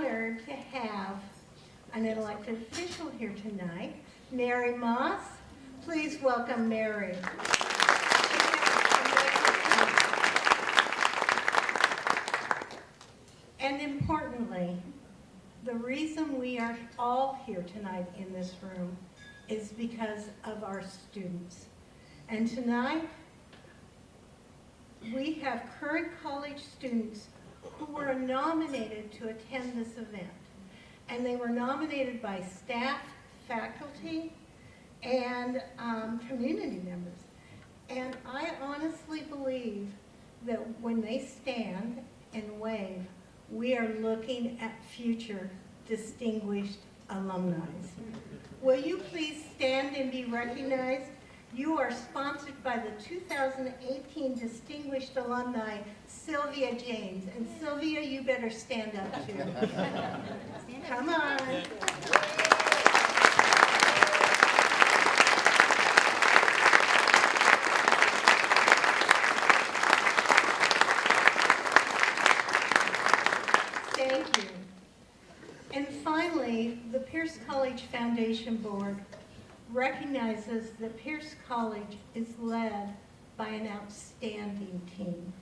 honored to have an elected official here tonight, Mary Moss. Please welcome Mary. And importantly, the reason we are all here tonight in this room is because of our students. And tonight, we have current college students who were nominated to attend this event. And they were nominated by staff, faculty, and community members. And I honestly believe that when they stand and wave, we are looking at future distinguished alumni. Will you please stand and be recognized? You are sponsored by the 2018 Distinguished Alumni, Sylvia James. And Sylvia, you better stand up too. Come on. Thank you. And finally, the Pierce College Foundation Board recognizes that Pierce College is led by an outstanding team.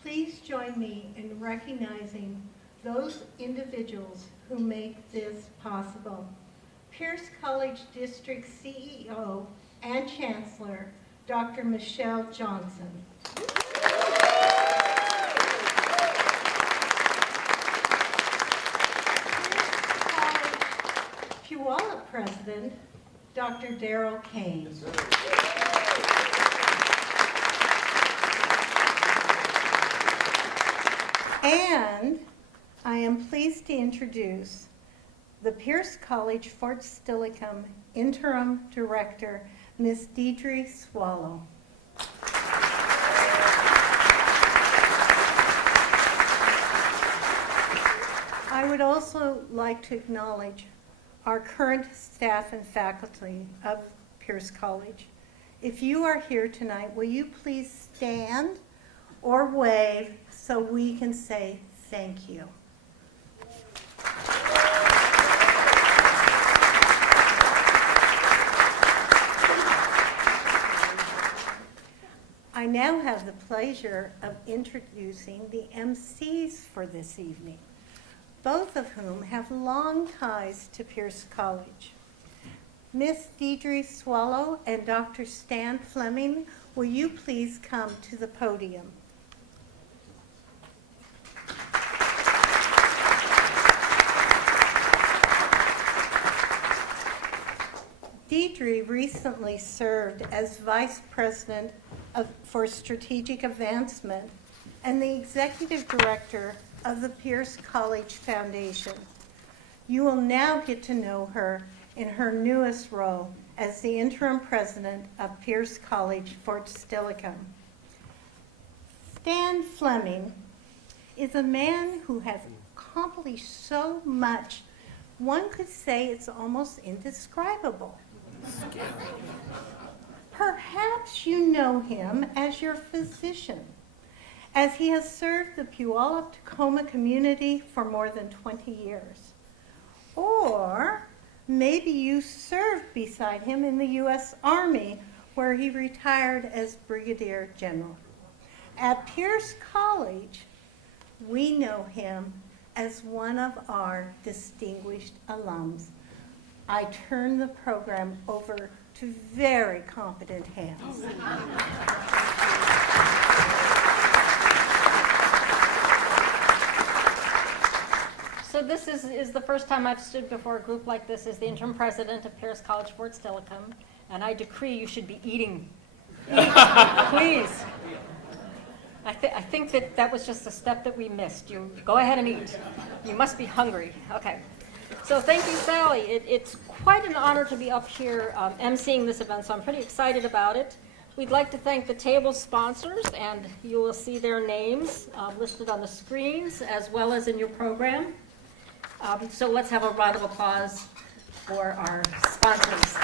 Please join me in recognizing those individuals who make this possible. Pierce College District CEO and Chancellor, Dr. Michele Johnson. Puyallup President, Dr. Daryl Kane. Yes, and I am pleased to introduce the Pierce College Fort Steilacoom Interim Director, Ms. Dedra Swallow. I would also like to acknowledge our current staff and faculty of Pierce College. If you are here tonight, will you please stand or wave so we can say thank you. I now have the pleasure of introducing the MCs for this evening, both of whom have long ties to Pierce College. Ms. Dedra Swallow and Dr. Stan Fleming, will you please come to the podium? Dedra recently served as Vice President for Strategic Advancement and the Executive Director of the Pierce College Foundation. You will now get to know her in her newest role as the Interim President of Pierce College Fort Steilacoom. Stan Fleming is a man who has accomplished so much, one could say it's almost indescribable. Perhaps you know him as your physician, as he has served the Puyallup-Tacoma community for more than 20 years. Or maybe you served beside him in the U.S. Army, where he retired as Brigadier General. At Pierce College, we know him as one of our distinguished alums. I turn the program over to very competent hands. So this is the first time I've stood before a group like this as the interim president of Pierce College Fort Steilacoom, and I decree you should be eating. Please. I think that was just a step that we missed. You go ahead and eat. You must be hungry. Okay. So thank you, Sally. It's quite an honor to be up here emceeing this event, so I'm pretty excited about it. We'd like to thank the table sponsors, and you will see their names listed on the screens as well as in your program. So let's have a round of applause for our sponsors.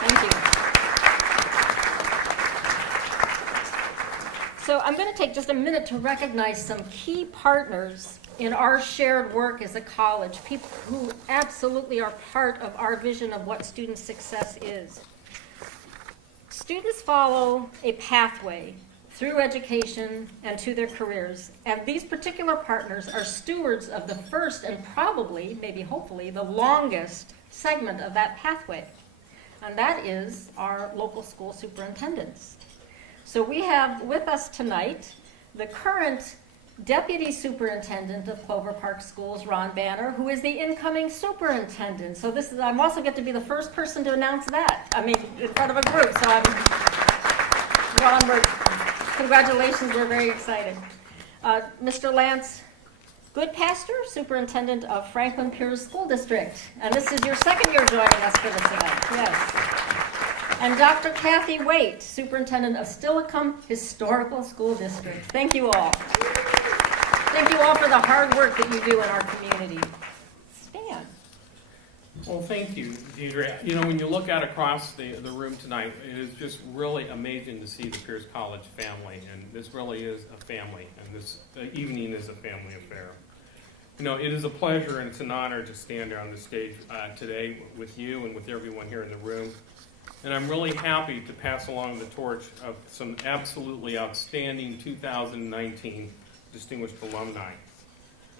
Thank you. So I'm going to take just a minute to recognize some key partners in our shared work as a college, people who absolutely are part of our vision of what student success is. Students follow a pathway through education and to their careers, and these particular partners are stewards of the first and probably, maybe hopefully, the longest segment of that pathway, and that is our local school superintendents. So we have with us tonight the current Deputy Superintendent of Clover Park Schools, Ron Banner, who is the incoming superintendent. So this is, I'm also get to be the first person to announce that. I mean, in front of a group. So Ron, congratulations, we're very excited. Mr. Lance Goodpaster, Superintendent of Franklin Pierce School District. And this is your second year joining us for this event. Yes. And Dr. Cathy Waite, Superintendent of Steilacoom Historical School District. Thank you all. Thank you all for the hard work that you do in our community. Stan. Well, thank you, Dedra. You know, when you look out across the room tonight, it is just really amazing to see the Pierce College family, and this really is a family, and this evening is a family affair. You know, it is a pleasure and it's an honor to stand here on the stage today with you and with everyone here in the room. And I'm really happy to pass along the torch of some absolutely outstanding 2019 distinguished alumni.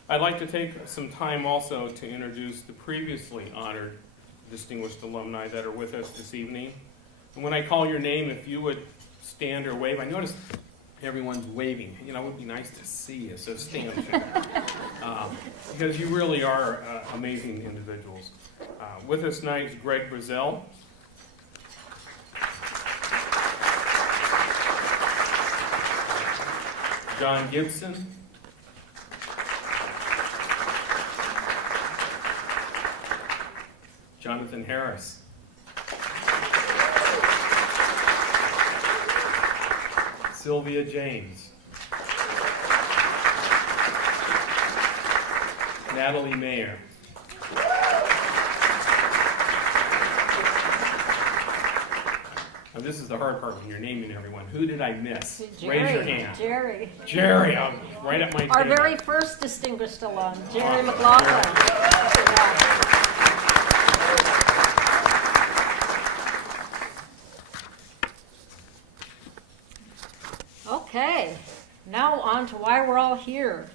I'd like to take some time also to introduce the previously honored distinguished alumni that are with us this evening. And when I call your name, if you would stand or wave. I notice everyone's waving. You know, it would be nice to see you, so stand. Because you really are amazing individuals. With us tonight is Greg Brazell. John Gibson. Jonathan Harris. Sylvia James. Natalie Mayer. Now, this is the hard part when you're naming everyone. Who did I miss? Jerry, raise your hand. Jerry. Jerry, I'm right at my Our table. very first distinguished alum, Jerry McLaughlin. Yeah. Okay, now on to why we're all here.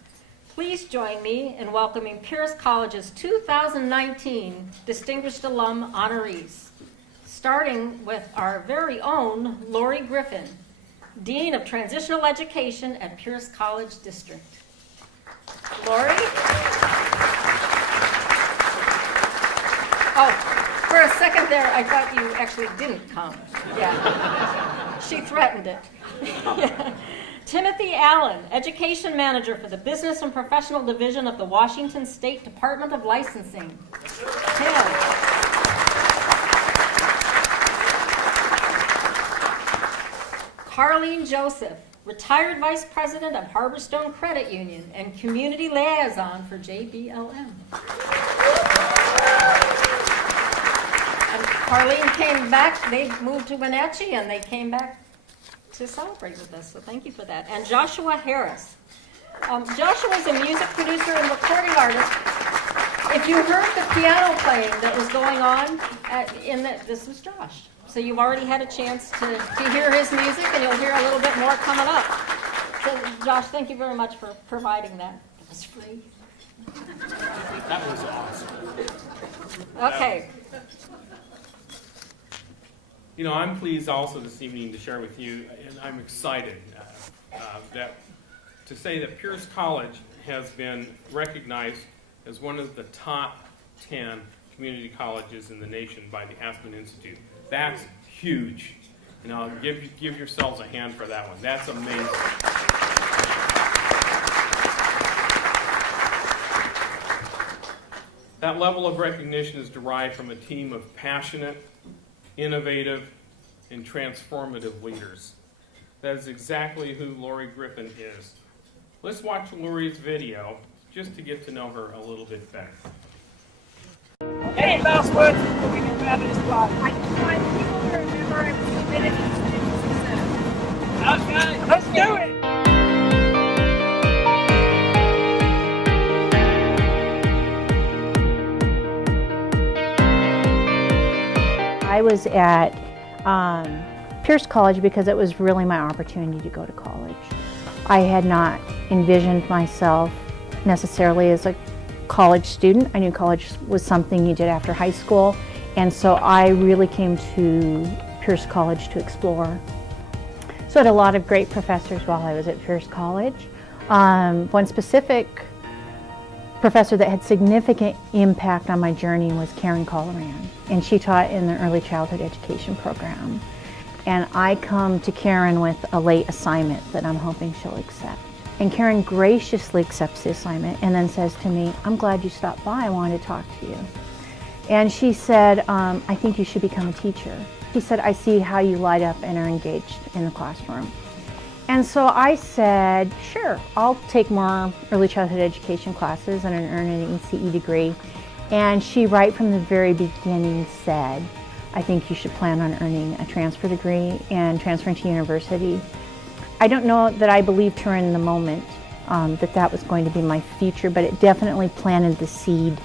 Please join me in welcoming Pierce College's 2019 Distinguished Alum Honorees, starting with our very own Lori Griffin, Dean of Transitional Education at Pierce College District. Lori? Oh, for a second there, I thought you actually didn't come. Yeah, she threatened it. Yeah. Timothy Allen, Education Manager for the Business and Professional Division of the Washington State Department of Licensing. Tim. Carlene Joseph, Retired Vice President of Harborstone Credit Union and Community Liaison for JBLM. And Carlene came back, they moved to Wenatchee and they came back to celebrate with us, so thank you for that. And Joshua Harris. Joshua is a music producer and recording artist. If you heard the piano playing that was going on, this was Josh. So you've already had a chance to hear his music, and you'll hear a little bit more coming up. So Josh, thank you very much for providing that. It was free. That was awesome. Okay. You know, I'm pleased also this evening to share with you, and I'm excited to say that Pierce College has been recognized as one of the top 10 community colleges in the nation by the Aspen Institute. That's huge. You know, give yourselves a hand for that one. That's amazing. That level of recognition is derived from a team of passionate, innovative, and transformative leaders. That is exactly who Lori Griffin is. Let's watch Lori's video just to get to know her a little bit better. Any last words before we get out of this spot? I just want people to remember it was committed to student success. Okay, let's do it! was at Pierce College because it was really my opportunity to go to college. I had not envisioned myself necessarily as a college student. I knew college was something you did after high school, and so I really came to Pierce College to explore. So I had a lot of great professors while I was at Pierce College. One specific professor that had significant impact on my journey was Carlene, and she taught in the early childhood education program. And I come to Karen with a late assignment that I'm hoping she'll accept. And Karen graciously accepts the assignment and then says to me, "I'm glad you stopped by, I wanted to talk to you." And she said, "I think you should become a teacher." She said, "I see how you light up and are engaged in the classroom." And so I said, "Sure, I'll take more early childhood education classes and earn an ECE degree." And she, right from the very beginning, said, "I think you should plan on earning a transfer degree and transferring to university." I don't know that I believed her in the moment that that was going to be my future, but it definitely planted the seed,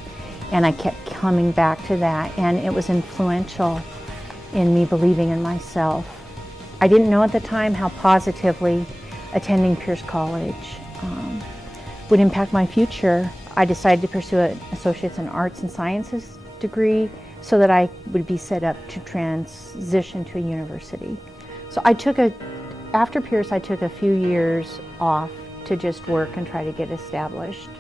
and I kept coming back to that, and it was influential in me believing in myself. I didn't know at the time how positively attending Pierce College would impact my future. I decided to pursue an Associate's in Arts and Sciences degree so that I would be set up to transition to a university. So after Pierce, I took a few years off to just work and try to get established.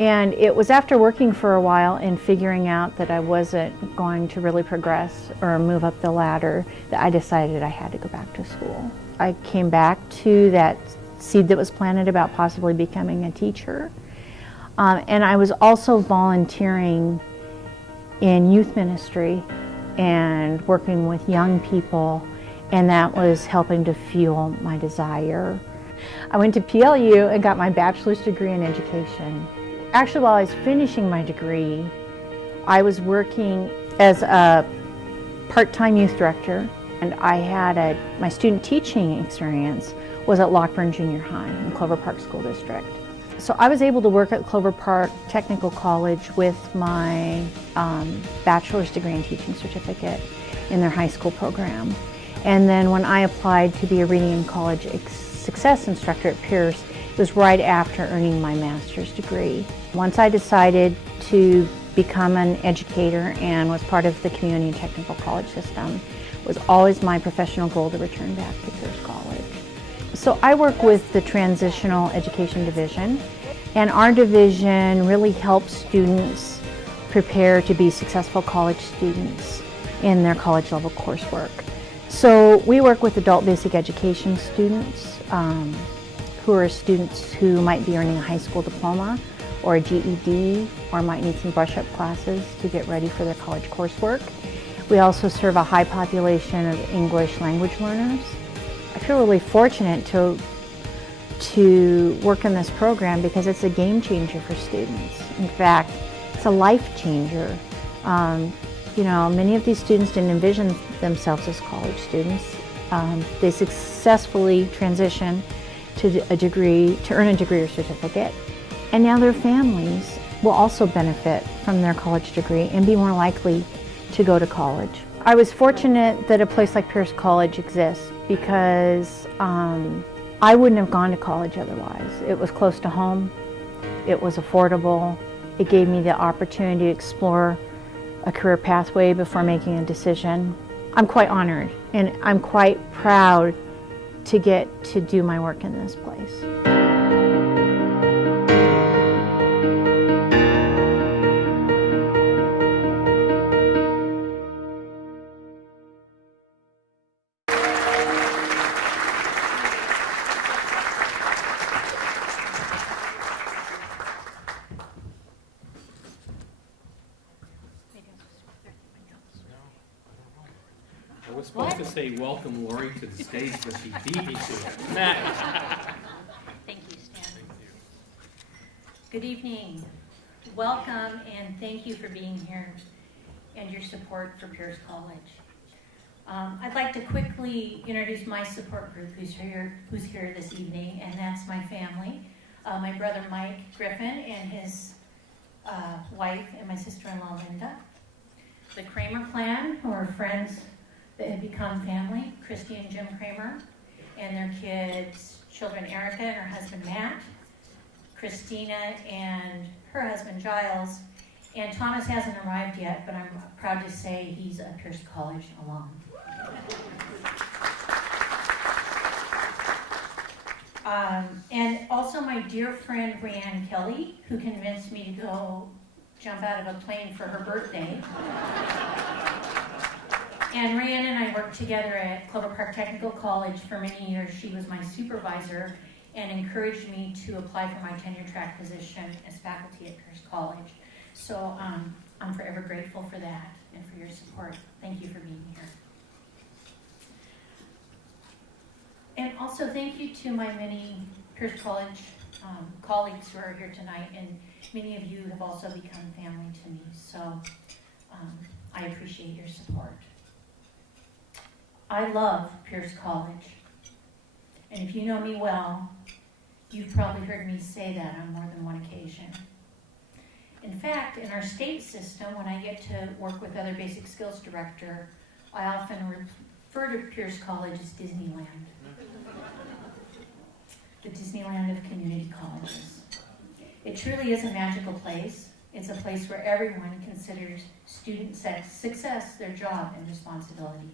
And it was after working for a while and figuring out that I wasn't going to really progress or move up the ladder that I decided I had to go back to school. I came back to that seed that was planted about possibly becoming a teacher. And I was also volunteering in youth ministry and working with young people, and that was helping to fuel my desire. I went to PLU and got my bachelor's degree in education. Actually, while I was finishing my degree, I was working as a part-time youth director, and I had my student teaching experience was at Lockburn Junior High in Clover Park School District. So I was able to work at Clover Park Technical College with my bachelor's degree and teaching certificate in their high school program. And then when I applied to be a reading and college success instructor at Pierce, it was right after earning my master's degree. Once I decided to become an educator and was part of the community and technical college system, it was always my professional goal to return back to Pierce College. So I work with the Transitional Education Division, and our division really helps students prepare to be successful college students in their college level coursework. So we work with adult basic education students who are students who might be earning a high school diploma or a GED or might need some brush-up classes to get ready for their college coursework. We also serve a high population of English language learners. I feel really fortunate to work in this program because it's a game changer for students. In fact, it's a life changer. You know, many of these students didn't envision themselves as college students. They successfully transition to earn a degree or certificate, and now their families will also benefit from their college degree and be more likely to go to college. I was fortunate that a place like Pierce College exists because I wouldn't have gone to college otherwise. It was close to home, it was affordable, it gave me the opportunity to explore a career pathway before making a decision. I'm quite honored and I'm quite proud to get to do my work in this place. I was supposed to say welcome Lori to the stage, but she beat me to it. Next. Thank you, Stan. Good evening. Welcome and thank you for being here and your support for Pierce College. I'd like to quickly introduce my support group who's here this evening, and that's my family. My brother Mike Griffin and his wife and my sister-in-law Linda. the Kramer clan, who are friends that have become family, Christy and Jim Kramer, and their kids, children Erica and her husband Matt, Christina and her husband Giles, and Thomas hasn't arrived yet, but I'm proud to say he's a Pierce College alum. And also my dear friend Rhiannon Kelly, who convinced me to go jump out of a plane for her birthday. And Rhiannon and I worked together at Clover Park Technical College for many years. She was my supervisor and encouraged me to apply for my tenure track position as faculty at Pierce College. So I'm forever grateful for that and for your support. Thank you for being here. And also thank you to my many Pierce College colleagues who are here tonight, and many of you have also become family to me, so I appreciate your support. I love Pierce College, and if you know me well, you've probably heard me say that on more than one occasion. In fact, in our state system, when I get to work with other basic skills director, I often refer to Pierce College as Disneyland. The Disneyland of community colleges. It truly is a magical place. It's a place where everyone considers student success their job and responsibility.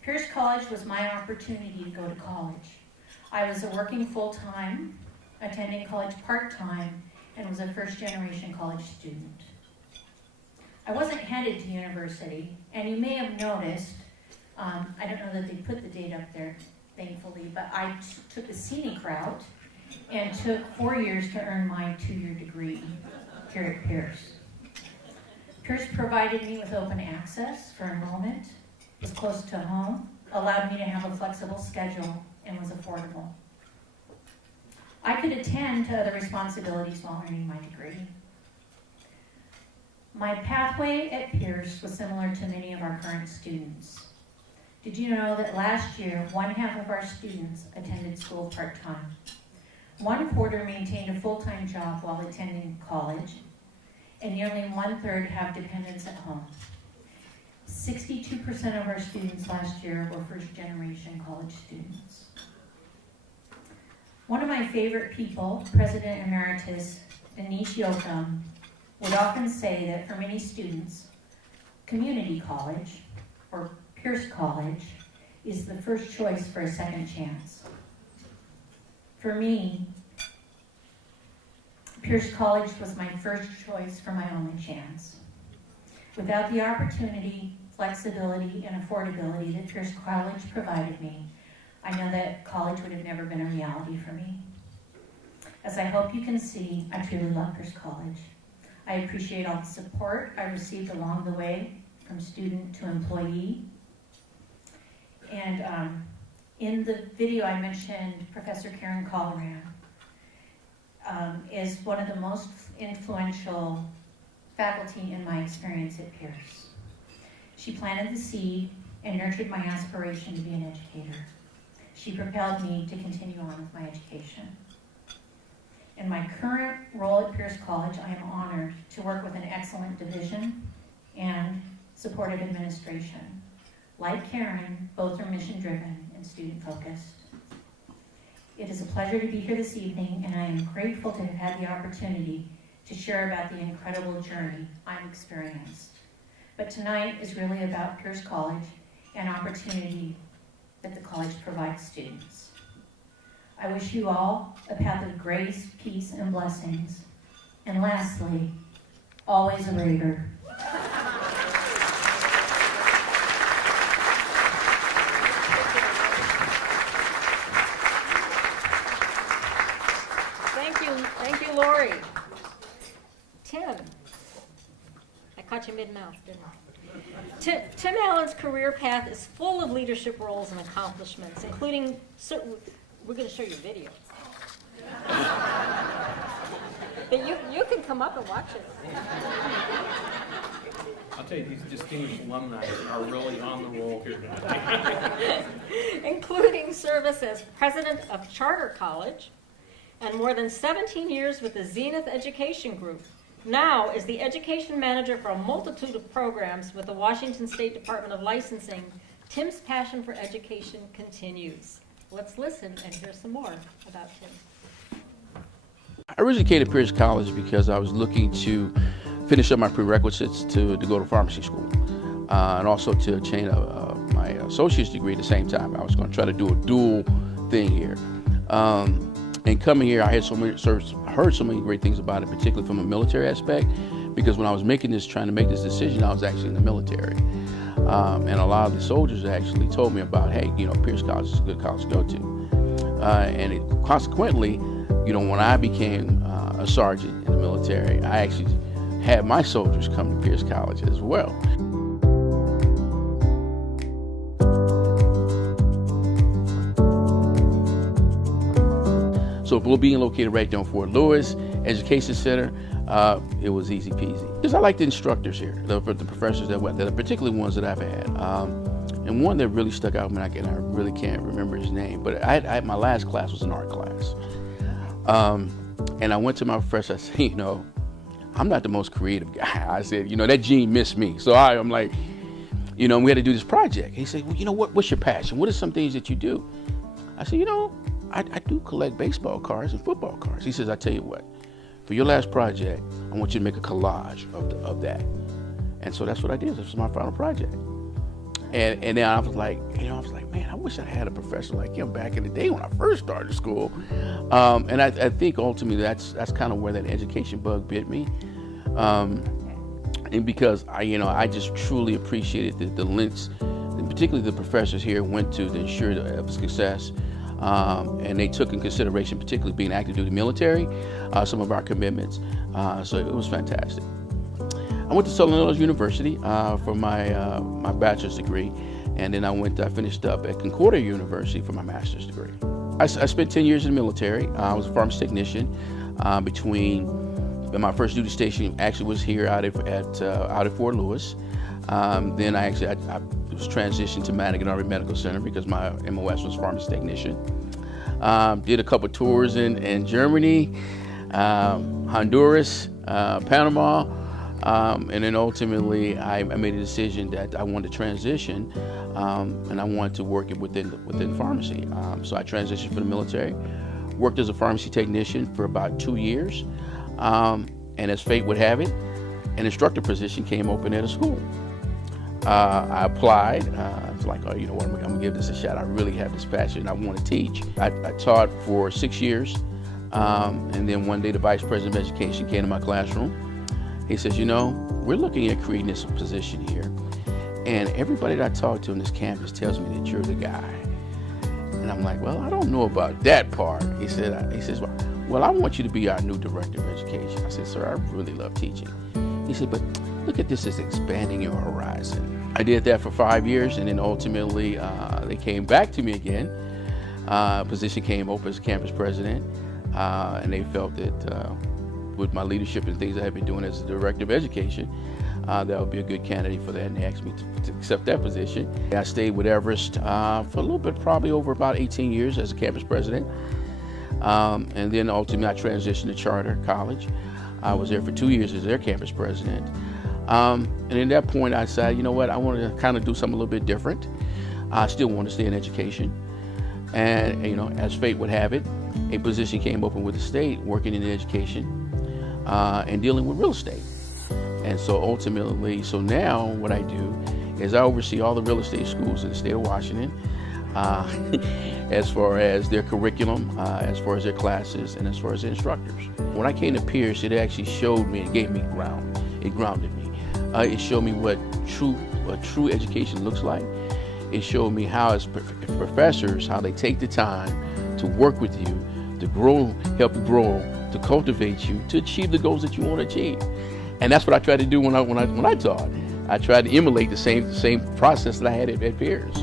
Pierce College was my opportunity to go to college. I was a working full-time, attending college part-time, and was a first-generation college student. I wasn't headed to university, and you may have noticed, I don't know that they put the date up there, thankfully, but I took the scenic route and took 4 years to earn my 2-year degree here at Pierce. Pierce provided me with open access for enrollment, was close to home, allowed me to have a flexible schedule, and was affordable. I could attend to other responsibilities while earning my degree. My pathway at Pierce was similar to many of our current students. Did you know that last year, 1/2 of our students attended school part-time? 1/4 maintained a full-time job while attending college, and nearly 1/3 have dependents at home. 62% of our students last year were first-generation college students. One of my favorite people, President Emeritus Denise Yoakum, would often say that for many students, community college, or Pierce College, is the first choice for a second chance. For me, Pierce College was my first choice for my only chance. Without the opportunity, flexibility, and affordability that Pierce College provided me, I know that college would have never been a reality for me. As I hope you can see, I truly love Pierce College. I appreciate all the support I received along the way, from student to employee. And in the video I mentioned Professor Karen Colleran is one of the most influential faculty in my experience at Pierce. She planted the seed and nurtured my aspiration to be an educator. She propelled me to continue on with my education. In my current role at Pierce College, I am honored to work with an excellent division and supportive administration. Like Karen, both are mission-driven and student-focused. It is a pleasure to be here this evening, and I am grateful to have had the opportunity to share about the incredible journey I've experienced. But tonight is really about Pierce College and opportunity that the college provides students. I wish you all a path of grace, peace, and blessings. And lastly, always a Raider. Thank you, Lori. Tim. I caught you mid-mouth, didn't I? Tim Allen's career path is full of leadership roles and accomplishments, including, we're going to show you a video. But you can come up and watch it. I'll tell you, these distinguished alumni are really on the roll here tonight. Including service as president of Charter College and more than 17 years with the Zenith Education Group, Now, as the education manager for a multitude of programs with the Washington State Department of Licensing, Tim's passion for education continues. Let's listen and hear some more about Tim. I originally came to Pierce College because I was looking to finish up my prerequisites to go to pharmacy school, and also to obtain my associate's degree at the same time. I was going to try to do a dual thing here. And coming here, I had heard so many great things about it, particularly from a military aspect, because when I was trying to make this decision, I was actually in the military. And a lot of the soldiers actually told me about, hey, Pierce College is a good college to go to. Consequently, when I became a sergeant in the military, I actually had my soldiers come to Pierce College as well. So being located right there in Fort Lewis Education Center, it was easy peasy. Because I like the instructors here, the professors that are particularly ones that I've had. And one that really stuck out, I really can't remember his name, but my last class was an art class. And I went to my professor, I said, I'm not the most creative guy. I said, that gene missed me. So I'm like, we had to do this project. He said, well, what's your passion? What are some things that you do? I said, I do collect baseball cards and football cards. He says, I tell you what, for your last project, I want you to make a collage of that. And so that's what I did. This was my final project. And then I was like, man, I wish I had a professor like him back in the day when I first started school. And I think ultimately that's kind of where that education bug bit me. And because I just truly appreciated the lengths, and particularly the professors here went to ensure the success. And they took in consideration, particularly being active duty military, some of our commitments. So it was fantastic. I went to Southern Illinois University for my bachelor's degree, and then I finished up at Concordia University for my master's degree. I spent 10 years in the military. I was a pharmacy technician my first duty station actually was here out at Fort Lewis. Then I was transitioned to Madigan Army Medical Center because my MOS was pharmacy technician. Did a couple tours in Germany, Honduras, Panama, and then ultimately I made a decision that I wanted to transition, and I wanted to work within pharmacy. So I transitioned from the military, worked as a pharmacy technician for about 2 years, and as fate would have it, an instructor position came open at a school. I applied. I was like, oh, you know what, I'm gonna give this a shot. I really have this passion. I want to teach. I taught for 6 years, and then one day the vice president of education came to my classroom. He says, we're looking at creating this position here, and everybody that I talk to on this campus tells me that you're the guy. And I'm like, well, I don't know about that part. He says, well, I want you to be our new director of education. I said, sir, I really love teaching. He said, but look at this as expanding your horizon. I did that for 5 years, and then ultimately they came back to me again. Position came open as campus president, and they felt that with my leadership and things I had been doing as the director of education, that would be a good candidate for that, and they asked me to accept that position. I stayed with Everest for a little bit, probably over about 18 years as a campus president, and then ultimately I transitioned to Charter College. I was there for 2 years as their campus president. And at that point I decided, you know what, I want to kind of do something a little bit different. I still want to stay in education. And, as fate would have it, a position came open with the state working in education and dealing with real estate. And so ultimately, now what I do is I oversee all the real estate schools in the state of Washington, as far as their curriculum, as far as their classes, and as far as their instructors. When I came to Pierce, it actually showed me, it gave me ground. It grounded me. It showed me what true education looks like. It showed me how, as professors, how they take the time to work with you, to help you grow, to cultivate you, to achieve the goals that you want to achieve. And that's what I tried to do when I taught. I tried to emulate the same process that I had at Pierce.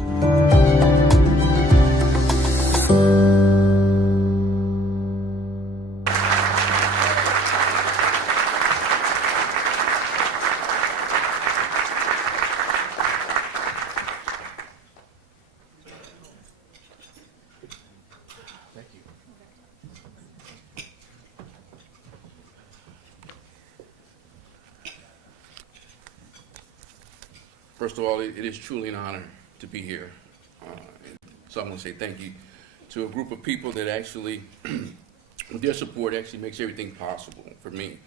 First of all, it is truly an honor to be here. So I want to say thank you to a group of people that actually, with their support, actually makes everything possible for me.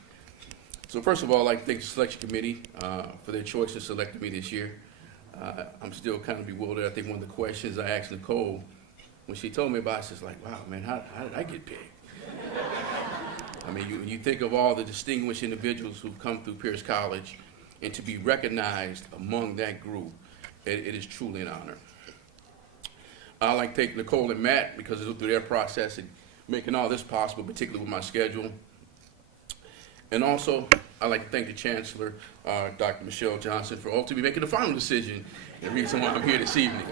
So first of all, I'd like to thank the selection committee for their choice to select me this year. I'm still kind of bewildered. I think one of the questions I asked Nicole when she told me about it, she's like, wow, man, how did I get picked? I mean, you think of all the distinguished individuals who've come through Pierce College, and to be recognized among that group, it is truly an honor. I'd like to thank Nicole and Matt because through their process in making all this possible, particularly with my schedule. And also, I'd like to thank the Chancellor, Dr. Michele Johnson, for ultimately making the final decision and the reason why I'm here this evening.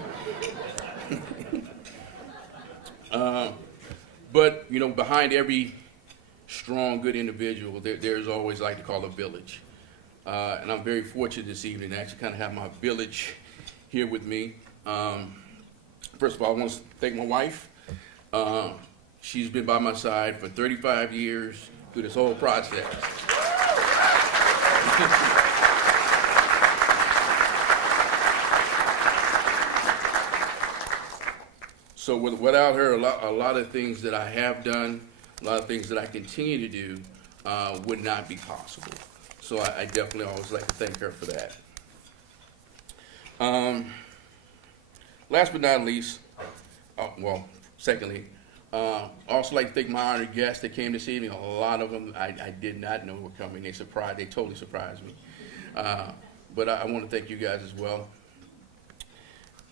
But, you know, behind every strong, good individual, there's always, like to call, a village. And I'm very fortunate this evening to actually kind of have my village here with me. First of all, I want to thank my wife. She's been by my side for 35 years through this whole process. So without her, a lot of things that I have done, a lot of things that I continue to do would not be possible. So I definitely always like to thank her for that. Last but not least, secondly, also like to thank my honored guests that came this evening. A lot of them I did not know were coming. They totally surprised me. But I want to thank you guys as well.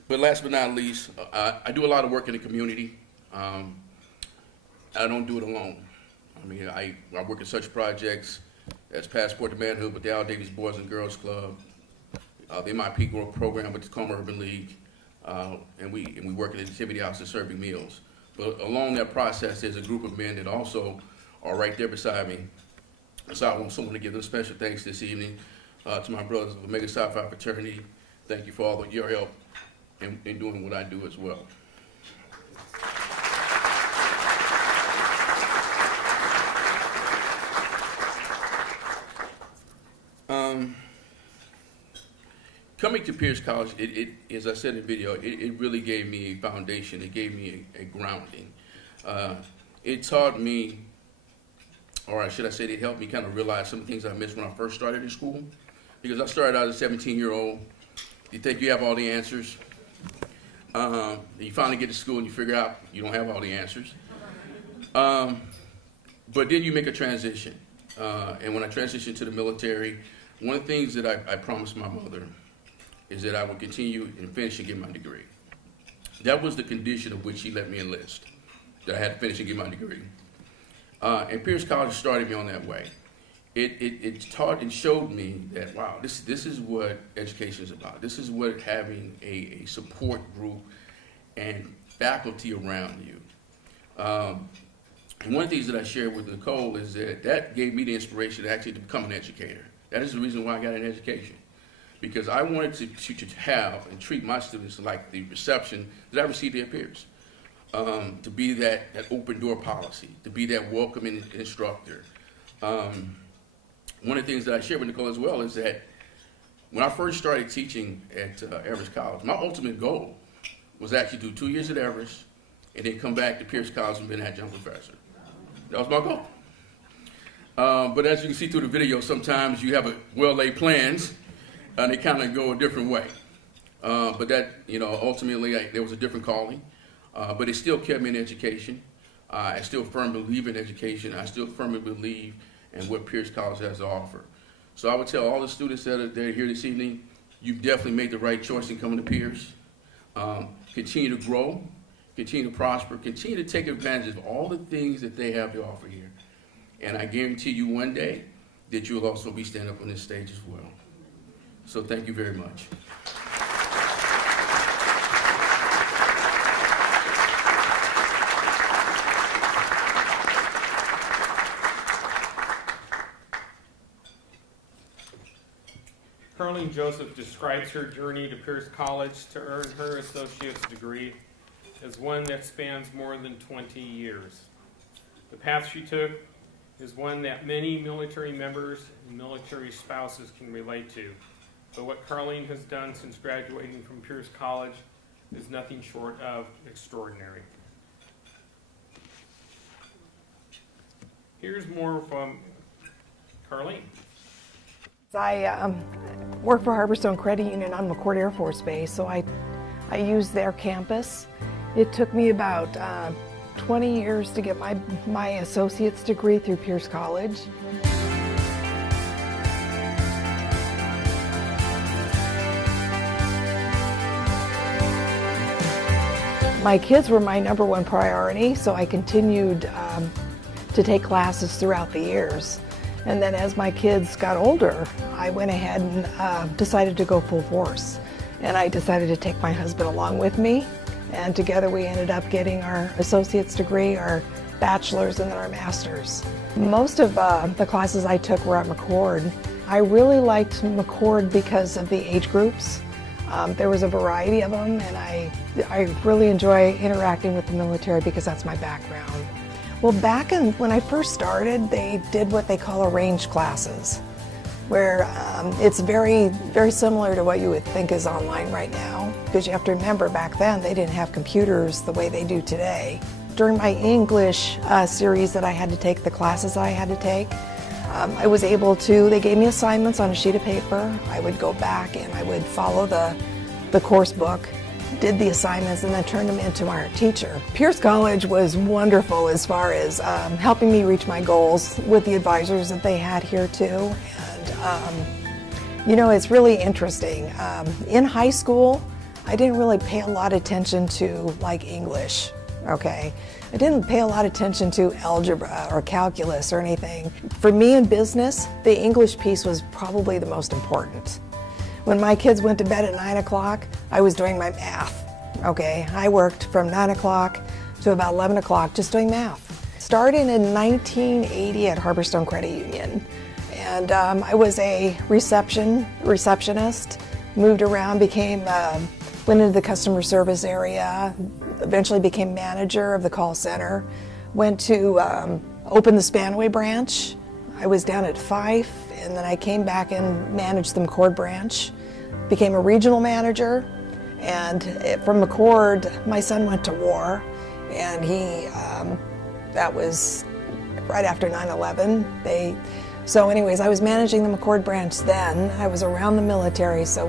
But last but not least, I do a lot of work in the community. I don't do it alone. I mean, I work in such projects as Passport to Manhood with the Al Davies Boys and Girls Club, the MIP Growth Program with the Tacoma Urban League, and we work in the Activity Houses serving meals. But along that process, there's a group of men that also are right there beside me. So I want someone to give them special thanks this evening to my brothers of Omega Psi Phi Fraternity. Thank you for all of your help in doing what I do as well. Coming to Pierce College, it as I said in the video, it really gave me a foundation. It gave me a grounding. It taught me, or should I say, it helped me kind of realize some things I missed when I first started in school. Because I started out as a 17-year-old. You think you have all the answers. You finally get to school and you figure out you don't have all the answers. But then you make a transition. And when I transitioned to the military, one of the things that I promised my mother is that I would continue and finish and get my degree. That was the condition of which she let me enlist, that I had to finish and get my degree. And Pierce College started me on that way. It taught and showed me that, wow, this is what education is about. This is what having a support group and faculty around you. And one of the things that I shared with Nicole is that gave me the inspiration to become an educator. That is the reason why I got an education. Because I wanted to have and treat my students like the reception that I received at Pierce. To be that open door policy, to be that welcoming instructor. One of the things that I shared with Nicole as well is that when I first started teaching at Everest College, my ultimate goal was actually to do 2 years at Everest and then come back to Pierce College and be an adjunct professor. That was my goal. But as you can see through the video, sometimes you have well-laid plans and they kind of go a different way. But that, ultimately there was a different calling. But it still kept me in education. I still firmly believe in education. I still firmly believe in what Pierce College has to offer. So I would tell all the students that are here this evening, you've definitely made the right choice in coming to Pierce. Continue to grow, continue to prosper, continue to take advantage of all the things that they have to offer here. And I guarantee you one day that you'll also be standing up on this stage as well. So thank you very much. Carlene Joseph describes her journey to Pierce College to earn her associate's degree as one that spans more than 20 years. The path she took is one that many military members and military spouses can relate to. but what Carlene has done since graduating from Pierce College is nothing short of extraordinary. Here's more from Carlene. I work for Harborstone Credit Union on McCord Air Force Base, so I use their campus. It took me about 20 years to get my associate's degree through Pierce College. My kids were my number one priority, so I continued to take classes throughout the years. And then as my kids got older, I went ahead and decided to go full force. And I decided to take my husband along with me. And together we ended up getting our associate's degree, our bachelor's, and then our master's. Most of the classes I took were at McCord. I really liked McCord because of the age groups. There was a variety of them, and I really enjoy interacting with the military because that's my background. Well, when I first started, they did what they call arranged classes, where it's very, very similar to what you would think is online right now, because you have to remember back then they didn't have computers the way they do today. During my English series that I had to take, the classes I had to take, I was able to, they gave me assignments on a sheet of paper. I would go back and I would follow the course book, did the assignments, and then turned them into our teacher. Pierce College was wonderful as far as helping me reach my goals with the advisors that they had here too. And you know, it's really interesting. In high school, I didn't really pay a lot of attention to like English, okay? I didn't pay a lot of attention to algebra or calculus or anything. For me in business, the English piece was probably the most important. When my kids went to bed at 9 o'clock, I was doing my math, okay? I worked from 9 o'clock to about 11 o'clock just doing math. Starting in 1980 at Harborstone Credit Union. And I was a receptionist, moved around, went into the customer service area, eventually became manager of the call center, went to open the Spanaway branch. I was down at Fife, and then I came back and managed the McCord branch, became a regional manager, and from McCord, my son went to war, and that was right after 9/11. So anyways, I was managing the McCord branch then. I was around the military, so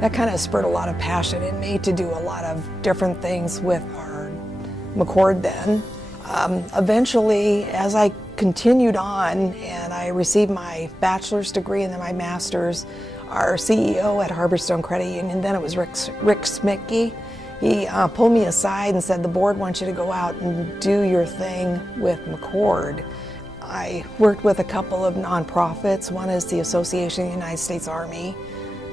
that kind of spurred a lot of passion in me to do a lot of different things with our McCord then. Eventually, as I continued on and I received my bachelor's degree and then my master's, our CEO at Harborstone Credit Union, then it was Rick Smicky, he pulled me aside and said, the board wants you to go out and do your thing with McCord. I worked with a couple of nonprofits. One is the Association of the United States Army.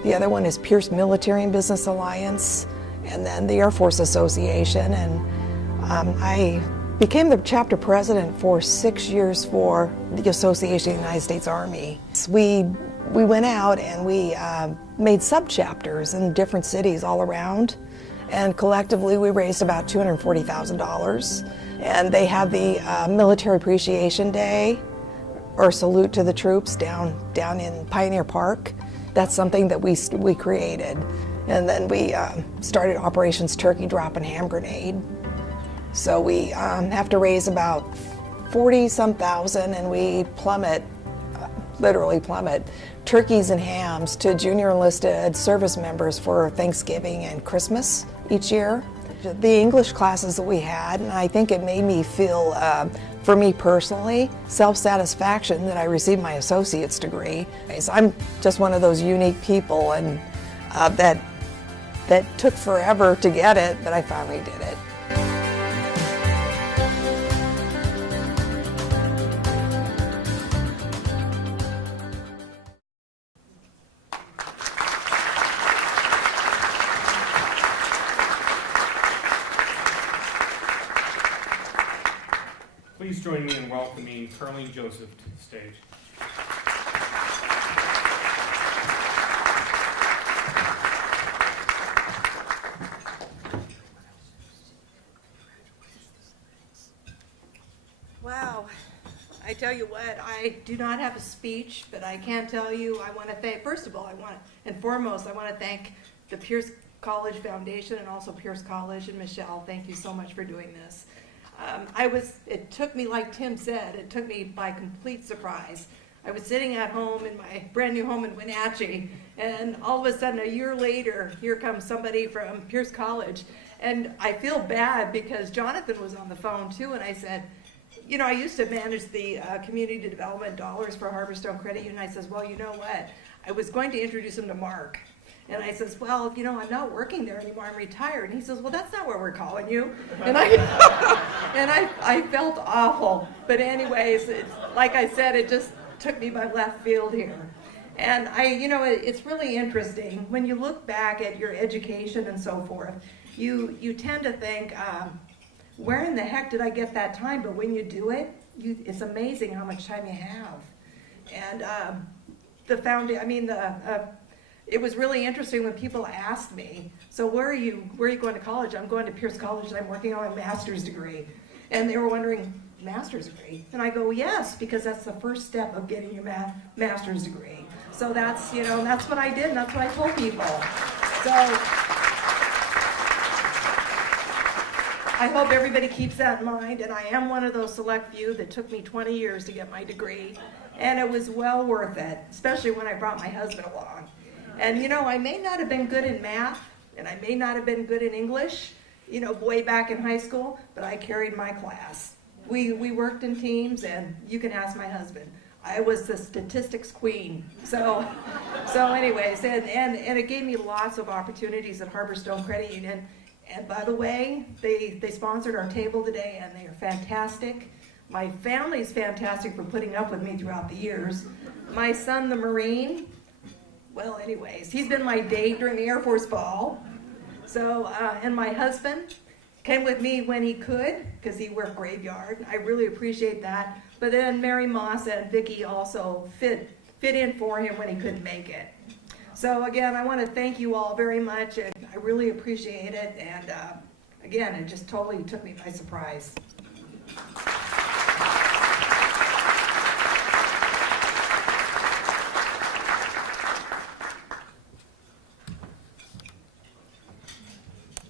The other one is Pierce Military and Business Alliance, and then the Air Force Association. And I became the chapter president for 6 years for the Association of the United States Army. We went out and we made sub-chapters in different cities all around, and collectively we raised about $240,000. And they had the Military Appreciation Day, or Salute to the Troops, down in Pioneer Park. That's something that we created. And then we started Operations Turkey Drop and Ham Grenade. So we have to raise about 40-some thousand, and we literally plummet, turkeys and hams to junior enlisted service members for Thanksgiving and Christmas each year. The English classes that we had, and I think it made me feel, for me personally, self-satisfaction that I received my associate's degree. I'm just one of those unique people, and that took forever to get it, but I finally did it. Please join me in welcoming Carlene Joseph to the stage. Wow, I tell you what, I do not have a speech, but I can tell you, I want to thank, first of all, I want to thank the Pierce College Foundation and also Pierce College, and Michele, thank you so much for doing this. It took me, like Tim said, it took me by complete surprise. I was sitting at home in my brand new home in Wenatchee, and all of a sudden, a year later, here comes somebody from Pierce College. And I feel bad because Jonathan was on the phone too, and I said, you know, I used to manage the community development dollars for Harborstone Credit Union. I says, well, you know what? I was going to introduce him to Mark. And I says, well, you know, I'm not working there anymore, I'm retired. And he says, well, that's not what we're calling you. And I felt awful. But anyways, like I said, it just took me by left field here. And you know, it's really interesting. When you look back at your education and so forth, you tend to think, where in the heck did I get that time? But when you do it, it's amazing how much time you have. And it was really interesting when people asked me, so where are you going to college? I'm going to Pierce College and I'm working on a master's degree. And they were wondering, master's degree? And I go, yes, because that's the first step of getting your master's degree. So that's, you know, that's what I did and that's what I told people. So I hope everybody keeps that in mind, and I am one of those select few that took me 20 years to get my degree, and it was well worth it, especially when I brought my husband along. And you know, I may not have been good in math, and I may not have been good in English, you know, way back in high school, but I carried my class. We worked in teams, and you can ask my husband. I was the statistics queen. So anyways, and it gave me lots of opportunities at Harborstone Credit Union. And by the way, they sponsored our table today, and they are fantastic. My family's fantastic for putting up with me throughout the years. My son, the Marine, well, anyways, he's been my date during the Air Force Ball. So, and my husband came with me when he could, because he worked graveyard. I really appreciate that. But then Mary Moss and Vicki also fit in for him when he couldn't make it. So again, I want to thank you all very much, and I really appreciate it. And again, it just totally took me by surprise.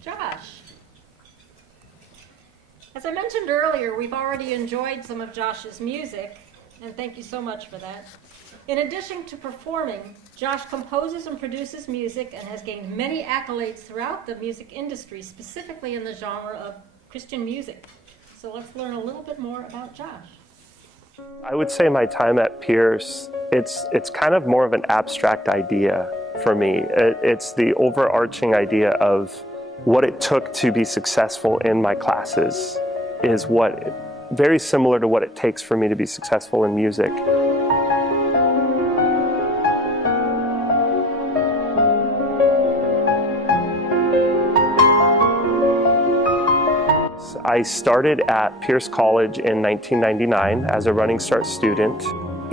Josh. As I mentioned earlier, we've already enjoyed some of Josh's music, and thank you so much for that. In addition to performing, Josh composes and produces music and has gained many accolades throughout the music industry, specifically in the genre of Christian music. So let's learn a little bit more about Josh. I would say my time at Pierce, it's kind of more of an abstract idea for me. It's the overarching idea of what it took to be successful in my classes is very similar to what it takes for me to be successful in music. I started at Pierce College in 1999 as a Running Start student.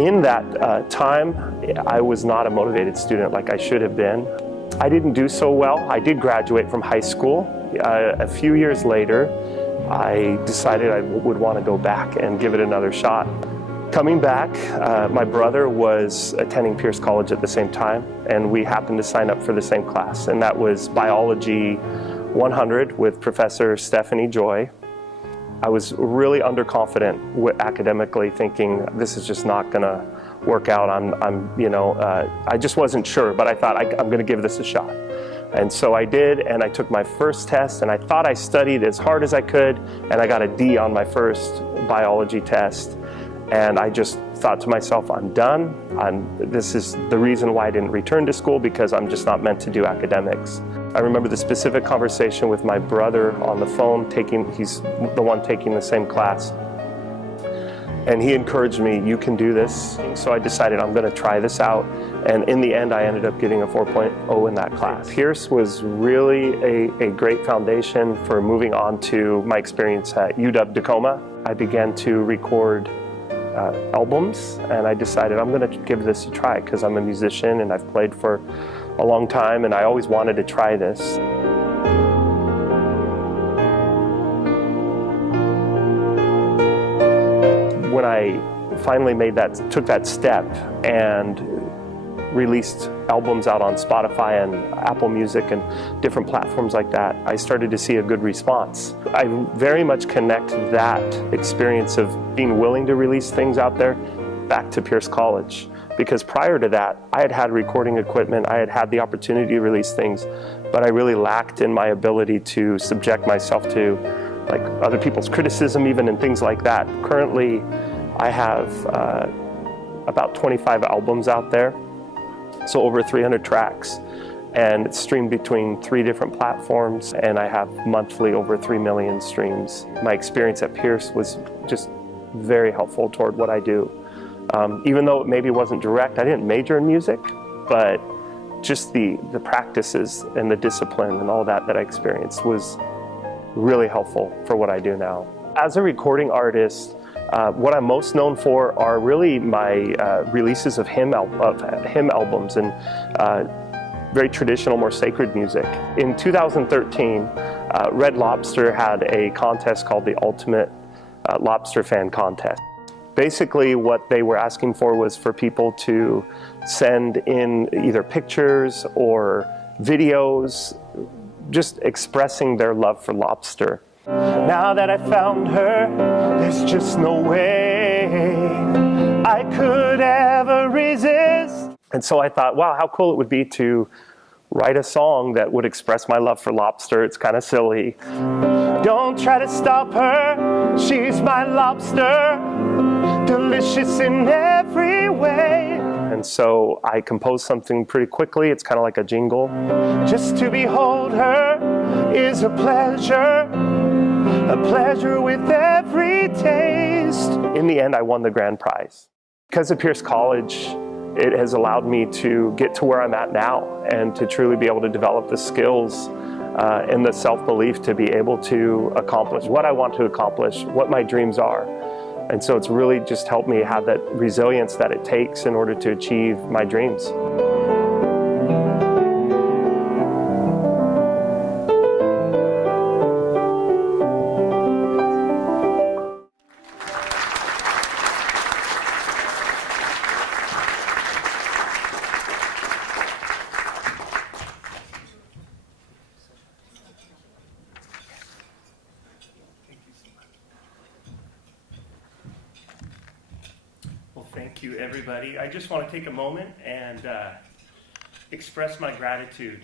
In that time, I was not a motivated student like I should have been. I didn't do so well. I did graduate from high school. A few years later, I decided I would want to go back and give it another shot. Coming back, my brother was attending Pierce College at the same time, and we happened to sign up for the same class, and that was Biology 100 with Professor Stephanie Joy. I was really underconfident academically, thinking this is just not going to work out. I just wasn't sure, but I thought I'm going to give this a shot. And so I did, and I took my first test, and I thought I studied as hard as I could, and I got a D on my first biology test. And I just thought to myself, I'm done. This is the reason why I didn't return to school, because I'm just not meant to do academics. I remember the specific conversation with my brother on the phone, he's the one taking the same class. And he encouraged me, you can do this. So I decided I'm going to try this out. And in the end, I ended up getting a 4.0 in that class. Pierce was really a great foundation for moving on to my experience at UW-Tacoma. I began to record albums, and I decided I'm going to give this a try because I'm a musician and I've played for a long time, and I always wanted to try this. When I finally took that step and released albums out on Spotify and Apple Music and different platforms like that, I started to see a good response. I very much connect that experience of being willing to release things out there back to Pierce College. Because prior to that, I had recording equipment, I had the opportunity to release things, but I really lacked in my ability to subject myself to like other people's criticism even and things like that. Currently, I have about 25 albums out there, so over 300 tracks, and it's streamed between 3 different platforms, and I have monthly over 3 million streams. My experience at Pierce was just very helpful toward what I do. Even though it maybe wasn't direct, I didn't major in music, but just the practices and the discipline and all that I experienced was really helpful for what I do now. As a recording artist, what I'm most known for are really my releases of hymn albums and very traditional, more sacred music. In 2013, Red Lobster had a contest called the Ultimate Lobster Fan Contest. Basically, what they were asking for was for people to send in either pictures or videos, just expressing their love for lobster. Now that I found her, there's just no way I could ever resist. And so I thought, wow, how cool it would be to write a song that would express my love for lobster. It's kind of silly. Don't try to stop her, she's my lobster, delicious in every way. And so I composed something pretty quickly. It's kind of like a jingle. Just to behold her is a pleasure with every taste. In the end, I won the grand prize. Because of Pierce College, it has allowed me to get to where I'm at now and to truly be able to develop the skills and the self-belief to be able to accomplish what I want to accomplish, what my dreams are. And so it's really just helped me have that resilience that it takes in order to achieve my dreams. Thank you, everybody. I just want to take a moment and express my gratitude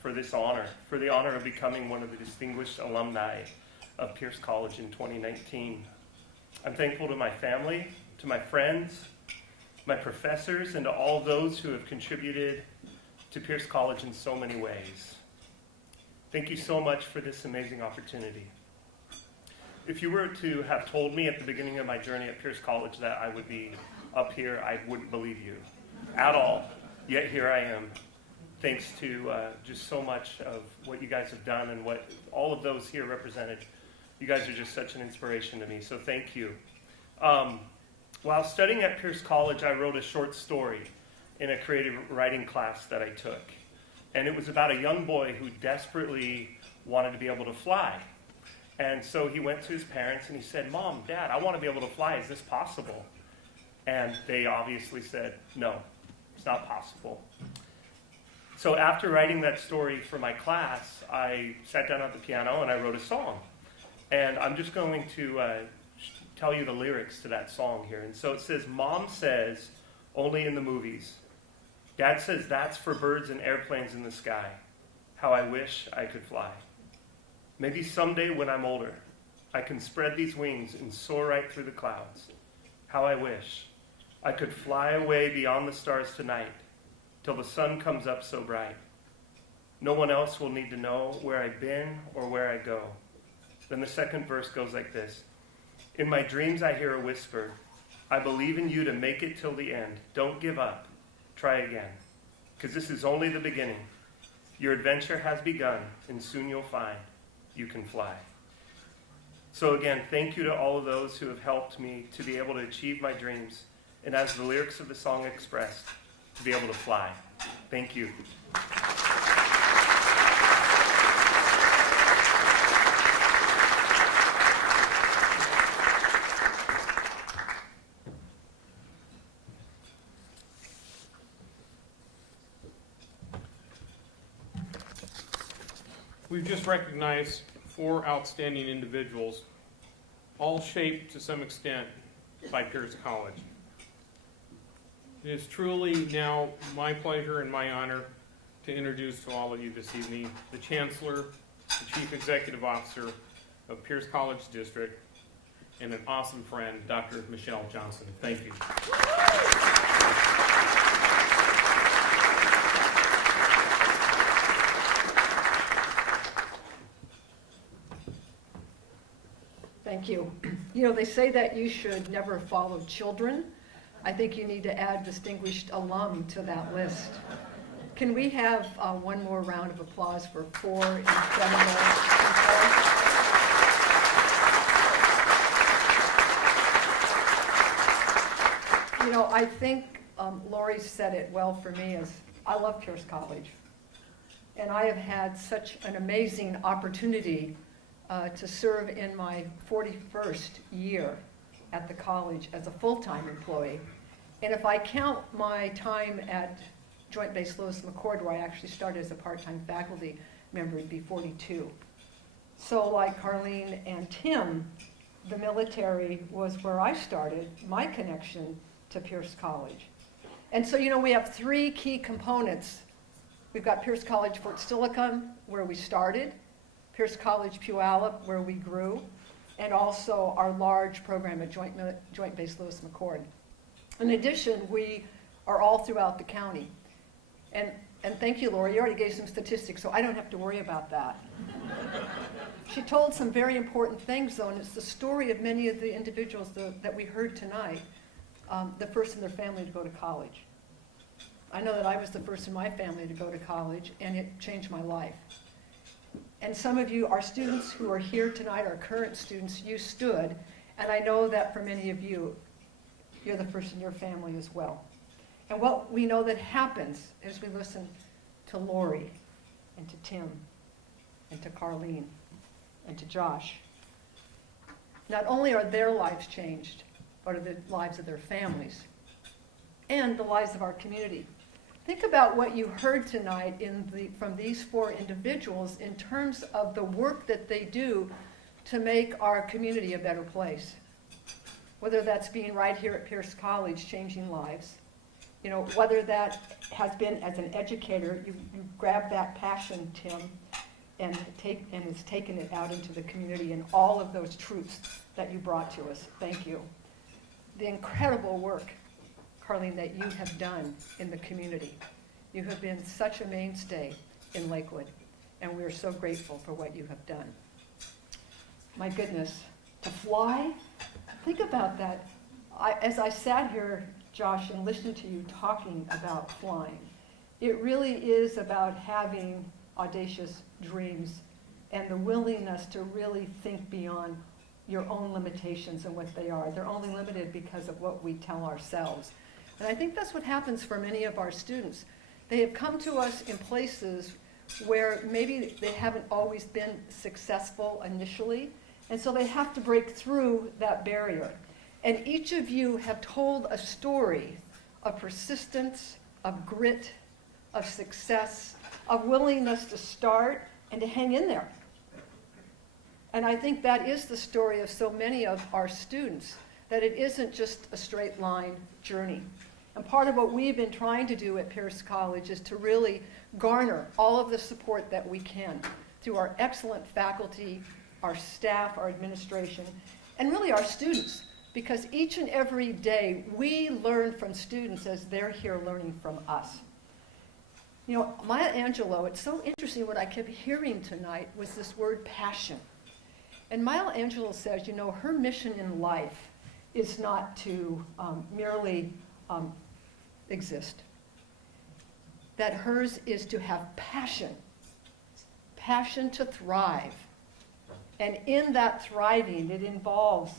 for this honor, for the honor of becoming one of the distinguished alumni of Pierce College in 2019. I'm thankful to my family, to my friends, my professors, and to all those who have contributed to Pierce College in so many ways. Thank you so much for this amazing opportunity. If you were to have told me at the beginning of my journey at Pierce College that I would be up here, I wouldn't believe you at all. Yet here I am, thanks to just so much of what you guys have done and what all of those here represented. You guys are just such an inspiration to me, so thank you. While studying at Pierce College, I wrote a short story in a creative writing class that I took. And it was about a young boy who desperately wanted to be able to fly. And so he went to his parents and he said, "Mom, Dad, I want to be able to fly. Is this possible?" And they obviously said, "No, it's not possible." So after writing that story for my class, I sat down at the piano and I wrote a song. And I'm just going to tell you the lyrics to that song here. And so it says, "Mom says, only in the movies. Dad says that's for birds and airplanes in the sky. How I wish I could fly. Maybe someday when I'm older, I can spread these wings and soar right through the clouds. How I wish I could fly away beyond the stars tonight till the sun comes up so bright. No one else will need to know where I've been or where I go." Then the second verse goes like this. "In my dreams I hear a whisper. I believe in you to make it till the end. Don't give up. Try again. 'Cause this is only the beginning. Your adventure has begun and soon you'll find you can fly." So again, thank you to all of those who have helped me to be able to achieve my dreams, and as the lyrics of the song expressed, to be able to fly. Thank you. We've just recognized 4 outstanding individuals, all shaped to some extent by Pierce College. It is truly now my pleasure and my honor to introduce to all of you this evening the Chancellor, the Chief Executive Officer of Pierce College District, and an awesome friend, Dr. Michele Johnson. Thank you. Thank you. You know, they say that you should never follow children. I think you need to add distinguished alum to that list. Can we have one more round of applause for 4 incredible people? You know, I think Lori said it well for me, is I love Pierce College. And I have had such an amazing opportunity to serve in my 41st year at the college as a full-time employee. And if I count my time at Joint Base Lewis McChord, where I actually started as a part-time faculty member, it'd be 42. So like Carlene and Tim, the military was where I started my connection to Pierce College. And so, you know, we have 3 key components. We've got Pierce College Fort Steilacoom, where we started, Pierce College Puyallup, where we grew, and also our large program at Joint Base Lewis McChord. In addition, we are all throughout the county. And thank you, Lori, you already gave some statistics, so I don't have to worry about that. She told some very important things, though, and it's the story of many of the individuals that we heard tonight, the first in their family to go to college. I know that I was the first in my family to go to college, and it changed my life. And some of you, our students who are here tonight, our current students, you stood, and I know that for many of you, you're the first in your family as well. And what we know that happens is we listen to Lori, and to Tim, and to Carlene, and to Josh. Not only are their lives changed, but are the lives of their families, and the lives of our community. Think about what you heard tonight from these 4 individuals in terms of the work that they do to make our community a better place. Whether that's being right here at Pierce College, changing lives, you know, whether that has been as an educator, you grab that passion, Tim, and has taken it out into the community and all of those truths that you brought to us. Thank you. The incredible work, Carlene, that you have done in the community. You have been such a mainstay in Lakewood, and we are so grateful for what you have done. My goodness, to fly? Think about that. As I sat here, Josh, and listened to you talking about flying, it really is about having audacious dreams and the willingness to really think beyond your own limitations and what they are. They're only limited because of what we tell ourselves. And I think that's what happens for many of our students. They have come to us in places where maybe they haven't always been successful initially, and so they have to break through that barrier. And each of you have told a story of persistence, of grit, of success, of willingness to start and to hang in there. And I think that is the story of so many of our students, that it isn't just a straight line journey. And part of what we've been trying to do at Pierce College is to really garner all of the support that we can through our excellent faculty, our staff, our administration, and really our students. Because each and every day we learn from students as they're here learning from us. You know, Maya Angelou, it's so interesting what I kept hearing tonight was this word passion. And Maya Angelou says, you know, her mission in life is not to merely exist. That hers is to have passion to thrive. And in that thriving, it involves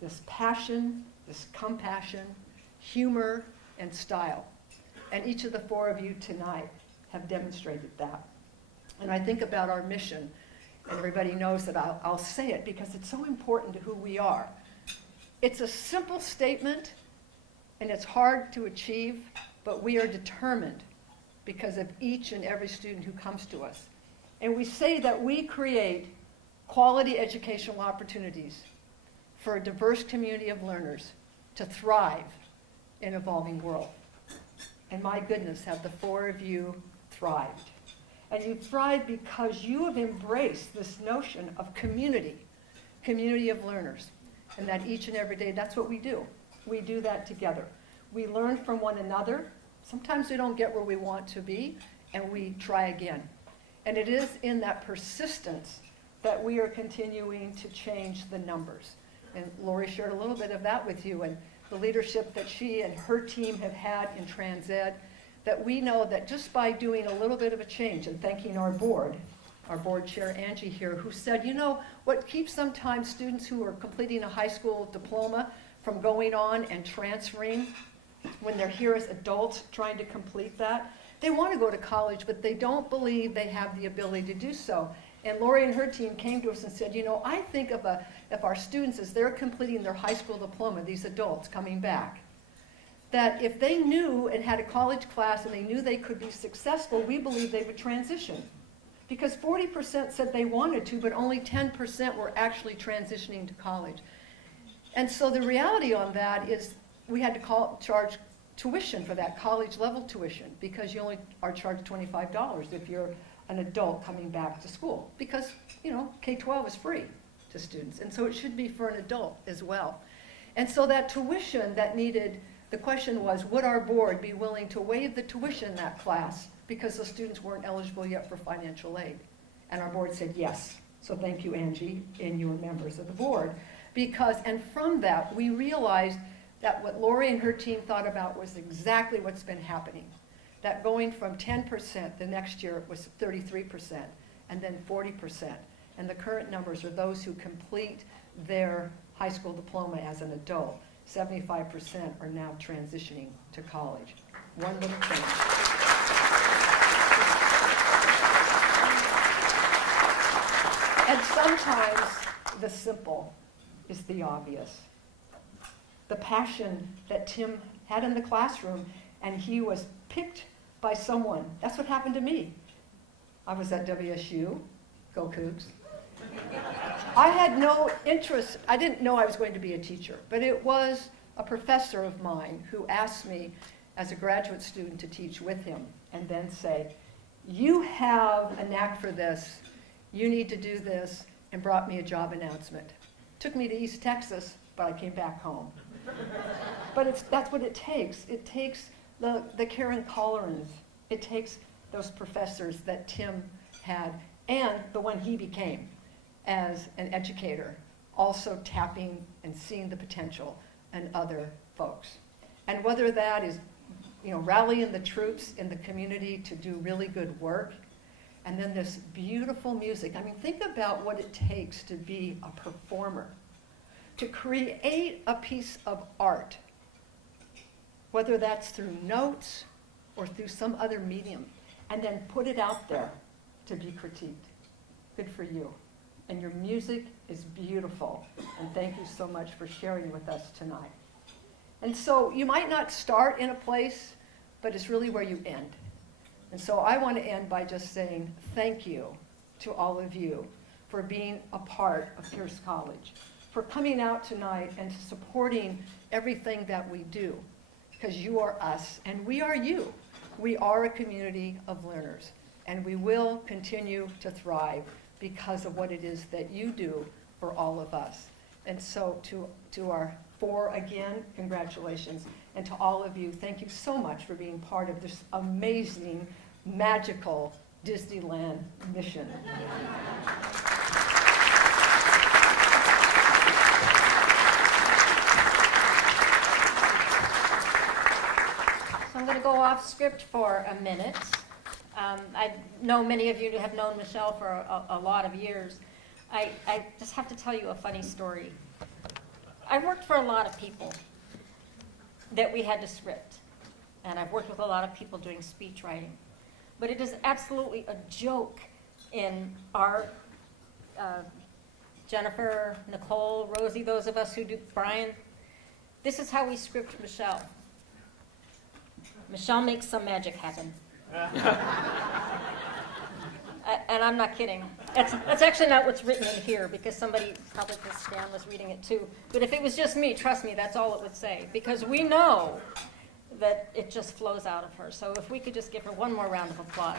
this passion, this compassion, humor, and style. And each of the 4 of you tonight have demonstrated that. And I think about our mission, and everybody knows that I'll say it because it's so important to who we are. It's a simple statement, and it's hard to achieve, but we are determined because of each and every student who comes to us. And we say that we create quality educational opportunities for a diverse community of learners to thrive in an evolving world. And my goodness, have the four of you thrived. And you thrived because you have embraced this notion of community of learners. And that each and every day, that's what we do. We do that together. We learn from one another. Sometimes we don't get where we want to be, and we try again. And it is in that persistence that we are continuing to change the numbers. And Lori shared a little bit of that with you, and the leadership that she and her team have had in trans ed, that we know that just by doing a little bit of a change, and thanking our board chair Angie here, who said, you know, what keeps sometimes students who are completing a high school diploma from going on and transferring when they're here as adults trying to complete that, they want to go to college, but they don't believe they have the ability to do so. And Lori and her team came to us and said, you know, I think of our students as they're completing their high school diploma, these adults coming back, that if they knew and had a college class and they knew they could be successful, we believe they would transition. Because 40% said they wanted to, but only 10% were actually transitioning to college. And so the reality on that is we had to charge tuition for that, college level tuition, because you only are charged $25 if you're an adult coming back to school. Because, you know, K-12 is free to students, and so it should be for an adult as well. And so that tuition that needed, the question was, would our board be willing to waive the tuition in that class because the students weren't eligible yet for financial aid? And our board said yes. So thank you, Angie, and your members of the board. Because, and from that, we realized that what Lori and her team thought about was exactly what's been happening. That going from 10%, the next year it was 33%, and then 40%. And the current numbers are those who complete their high school diploma as an adult. 75% are now transitioning to college. One little change. And sometimes the simple is the obvious. The passion that Tim had in the classroom, and he was picked by someone. That's what happened to me. I was at WSU, go Cougs. I had no interest, I didn't know I was going to be a teacher, but it was a professor of mine who asked me as a graduate student to teach with him, and then say, you have a knack for this, you need to do this, and brought me a job announcement. Took me to East Texas, but I came back home. But that's what it takes. It takes the Karen Collarans. It takes those professors that Tim had, and the one he became as an educator, also tapping and seeing the potential in other folks. And whether that is, you know, rallying the troops in the community to do really good work, and then this beautiful music. I mean, think about what it takes to be a performer, to create a piece of art, whether that's through notes or through some other medium, and then put it out there to be critiqued. Good for you. And your music is beautiful, and thank you so much for sharing with us tonight. And so you might not start in a place, but it's really where you end. And so I want to end by just saying thank you to all of you for being a part of Pierce College, for coming out tonight and supporting everything that we do, because you are us and we are you. We are a community of learners, and we will continue to thrive because of what it is that you do for all of us. And so to our four, again, congratulations. And to all of you, thank you so much for being part of this amazing, magical Disneyland mission. So I'm going to go off script for a minute. I know many of you have known Michele for a lot of years. I just have to tell you a funny story. I've worked for a lot of people that we had to script, and I've worked with a lot of people doing speech writing. But it is absolutely a joke in our Jennifer, Nicole, Rosie, those of us who do, Brian, this is how we script Michele. Michele makes some magic happen. And I'm not kidding. That's actually not what's written in here, because somebody, probably because Stan was reading it too. But if it was just me, trust me, that's all it would say. Because we know that it just flows out of her. So if we could just give her one more round of applause.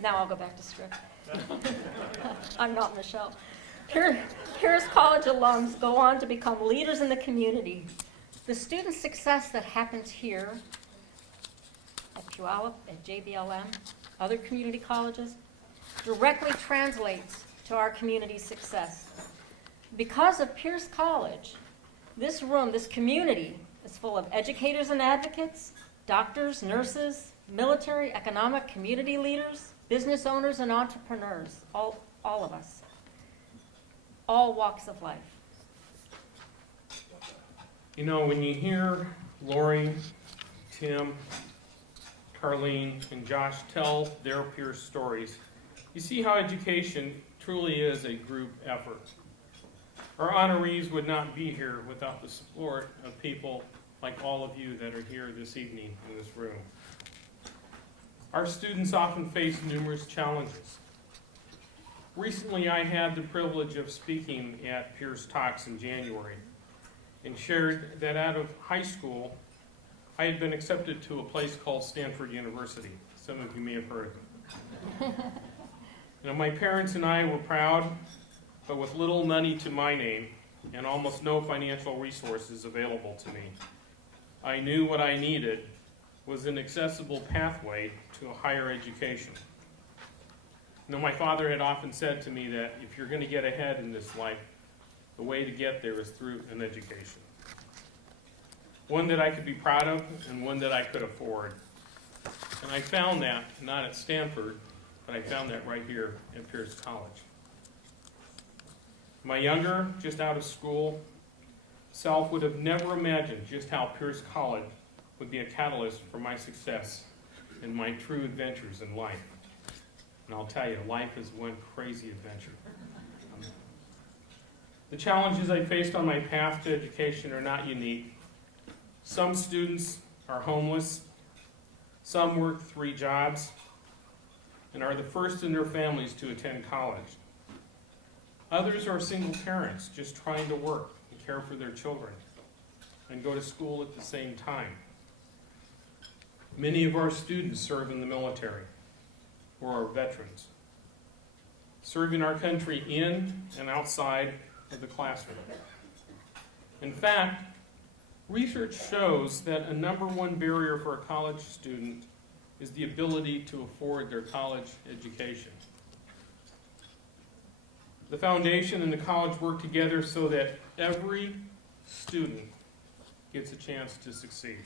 Now I'll go back to script. I'm not Michelle. Pierce College alums go on to become leaders in the community. The student success that happens here at Puyallup, at JBLM, other community colleges, directly translates to our community success. Because of Pierce College, this room, this community, is full of educators and advocates, doctors, nurses, military, economic, community leaders, business owners, and entrepreneurs, all of us, all walks of life. You know, when you hear Lori, Tim, Carlene, and Josh tell their Pierce stories, you see how education truly is a group effort. Our honorees would not be here without the support of people like all of you that are here this evening in this room. Our students often face numerous challenges. Recently, I had the privilege of speaking at Pierce Talks in January and shared that out of high school, I had been accepted to a place called Stanford University. Some of you may have heard of it. You know, my parents and I were proud, but with little money to my name and almost no financial resources available to me. I knew what I needed was an accessible pathway to a higher education. You know, my father had often said to me that if you're going to get ahead in this life, the way to get there is through an education. One that I could be proud of and one that I could afford. And I found that, not at Stanford, but I found that right here at Pierce College. My younger, just out of school, self would have never imagined just how Pierce College would be a catalyst for my success and my true adventures in life. And I'll tell you, life is one crazy adventure. The challenges I faced on my path to education are not unique. Some students are homeless, some work 3 jobs, and are the first in their families to attend college. Others are single parents just trying to work and care for their children and go to school at the same time. Many of our students serve in the military or are veterans, serving our country in and outside of the classroom. In fact, research shows that a #1 barrier for a college student is the ability to afford their college education. The foundation and the college work together so that every student gets a chance to succeed.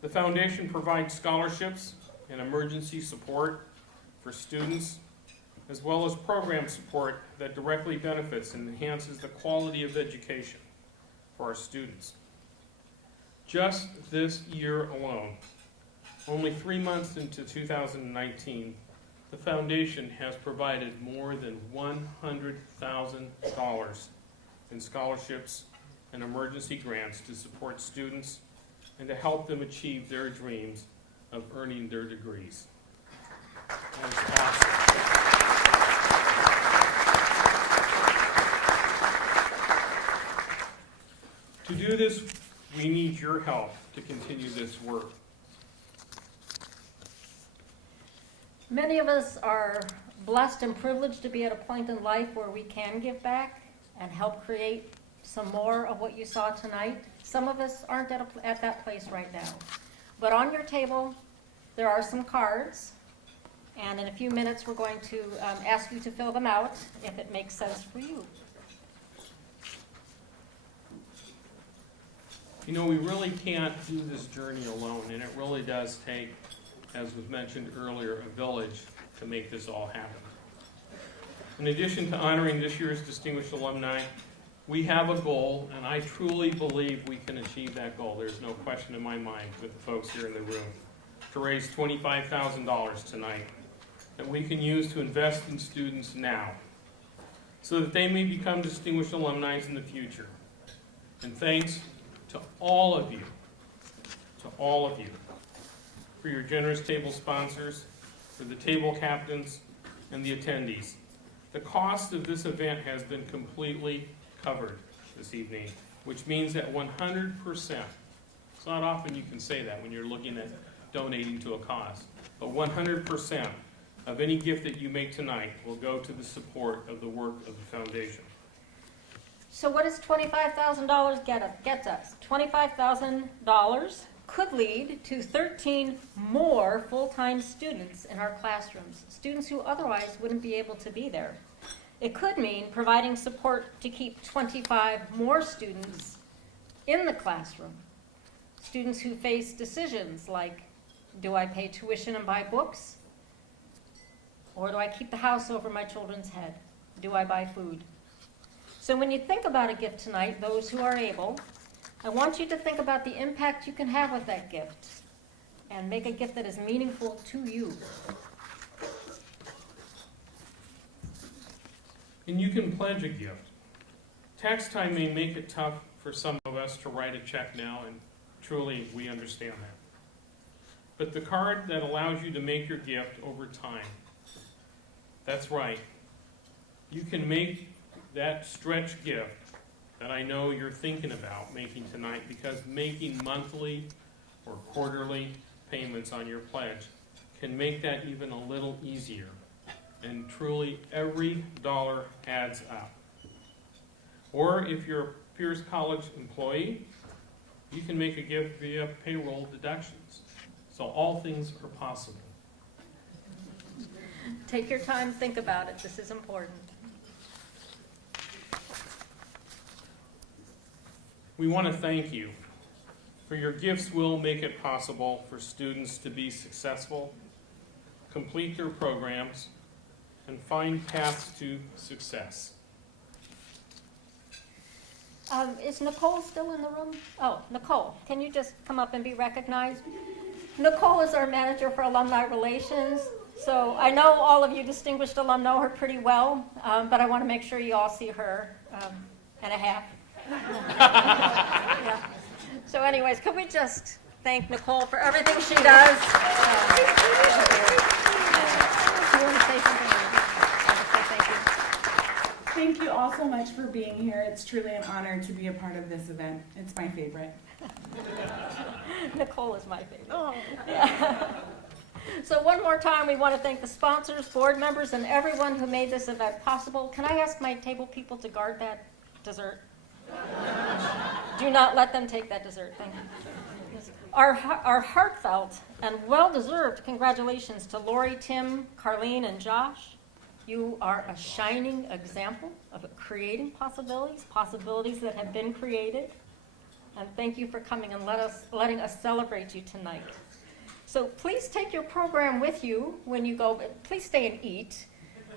The foundation provides scholarships and emergency support for students, as well as program support that directly benefits and enhances the quality of education for our students. Just this year alone, only 3 months into 2019, the foundation has provided more than $100,000 in scholarships and emergency grants to support students and to help them achieve their dreams of earning their degrees. That is awesome. To do this, we need your help to continue this work. Many of us are blessed and privileged to be at a point in life where we can give back and help create some more of what you saw tonight. Some of us aren't at that place right now. But on your table, there are some cards, and in a few minutes we're going to ask you to fill them out if it makes sense for you. You know, we really can't do this journey alone, and it really does take, as was mentioned earlier, a village to make this all happen. In addition to honoring this year's distinguished alumni, we have a goal, and I truly believe we can achieve that goal. There's no question in my mind with the folks here in the room, to raise $25,000 tonight that we can use to invest in students now so that they may become distinguished alumni in the future. And thanks to all of you, for your generous table sponsors, for the table captains, and the attendees. The cost of this event has been completely covered this evening, which means that 100%, it's not often you can say that when you're looking at donating to a cause, but 100% of any gift that you make tonight will go to the support of the work of the foundation. So what does $25,000 get us? $25,000 could lead to 13 more full-time students in our classrooms, students who otherwise wouldn't be able to be there. It could mean providing support to keep 25 more students in the classroom, students who face decisions like, do I pay tuition and buy books? Or do I keep the house over my children's head? Do I buy food? So when you think about a gift tonight, those who are able, I want you to think about the impact you can have with that gift and make a gift that is meaningful to you. And you can pledge a gift. Tax time may make it tough for some of us to write a check now, and truly we understand that. But the card that allows you to make your gift over time, that's right. You can make that stretch gift that I know you're thinking about making tonight, because making monthly or quarterly payments on your pledge can make that even a little easier. And truly, every dollar adds up. Or if you're a Pierce College employee, you can make a gift via payroll deductions. So all things are possible. Take your time, think about it. This is important. We want to thank you. For your gifts will make it possible for students to be successful, complete their programs, and find paths to success. Is Nicole still in the room? Oh, Nicole, can you just come up and be recognized? Nicole is our manager for alumni relations. So I know all of you distinguished alum know her pretty well, but I want to make sure you all see her and a half. Yeah. So anyways, could we just thank Nicole for everything she does? You want to say something? Thank you. Thank you all so much for being here. It's truly an honor to be a part of this event. It's my favorite. Nicole is my favorite. Oh. Yeah. So one more time, we want to thank the sponsors, board members, and everyone who made this event possible. Can I ask my table people to guard that dessert? Do not let them take that dessert. Thank you. Our heartfelt and well-deserved congratulations to Lori, Tim, Carlene, and Josh. You are a shining example of creating possibilities that have been created. And thank you for coming and letting us celebrate you tonight. So please take your program with you when you go. Please stay and eat.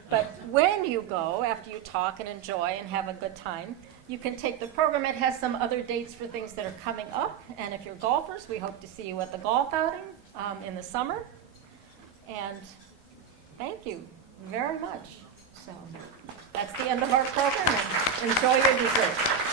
But when you go, after you talk and enjoy and have a good time, you can take the program. It has some other dates for things that are coming up. And if you're golfers, we hope to see you at the golf outing in the summer. And thank you very much. So that's the end of our program. And enjoy your dessert.